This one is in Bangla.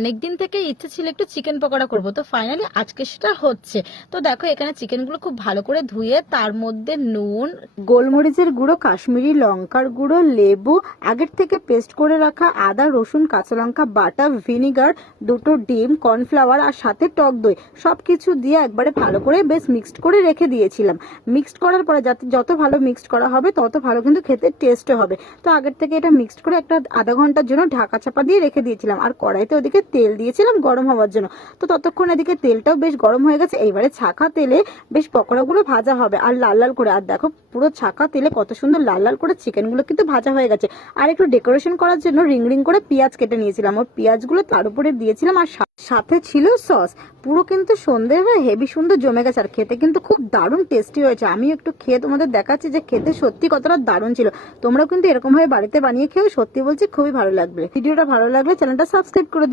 অনেকদিন থেকে ইচ্ছে ছিল একটু চিকেন পকোড়া করব, তো ফাইনালি আজকে সেটা হচ্ছে। তো দেখো এখানে চিকেনগুলো খুব ভালো করে ধুয়ে তার মধ্যে নুন, গোলমরিচের গুঁড়ো, কাশ্মীরি লঙ্কার গুঁড়ো, লেবু, আগের থেকে পেস্ট করে রাখা আদা রসুন কাঁচা লঙ্কা বাটা, ভিনিগার, দুটো ডিম, কর্নফ্লাওয়ার আর সাথে টক দই সবকিছু দিয়ে একবারে ভালো করে বেশ মিক্সড করে রেখে দিয়েছিলাম। মিক্সড করার পরে যাতে যত ভালো মিক্সড করা হবে তত ভালো কিন্তু খেতে টেস্টও হবে। তো আগের থেকে এটা মিক্সড করে একটা আধা ঘন্টার জন্য ঢাকা চাপা দিয়ে রেখে দিয়েছিলাম। আর কড়াইতে ওদিকে তেল দিয়েছিলাম গরম হওয়ার জন্য। তো ততক্ষণ এদিকে তেলটাও বেশ গরম হয়ে গেছে। এইবারে ছাকা তেলে বেশ পকোড়াগুলো ভাজা হবে আর লাল লাল করে। আর দেখো পুরো ছাকা তেলে কত সুন্দর লাল লাল করে চিকেনগুলো কিন্তু ভাজা হয়ে গেছে। আর একটু ডেকোরেশন করার জন্য রিং রিং করে পেঁয়াজ কেটে নিয়েছিলাম, ওর পেঁয়াজগুলো তার উপরে দিয়েছিলাম আর সাথে ছিল সস। পুরো কিন্তু সন্ধ্যে হয়ে হেভি সুন্দর জমে গেছে আর খেতে কিন্তু খুব দারুণ টেস্টি হয়েছে। আমি একটু খেয়ে তোমাদের দেখাচ্ছি যে খেতে সত্যি কতটা দারুণ ছিল। তোমরাও কিন্তু এরকম ভাবে বাড়িতে বানিয়ে খেয়েও, সত্যি বলছি খুবই ভালো লাগবে। ভিডিওটা ভালো লাগলে চ্যানেলটা সাবস্ক্রাইব করে দিও।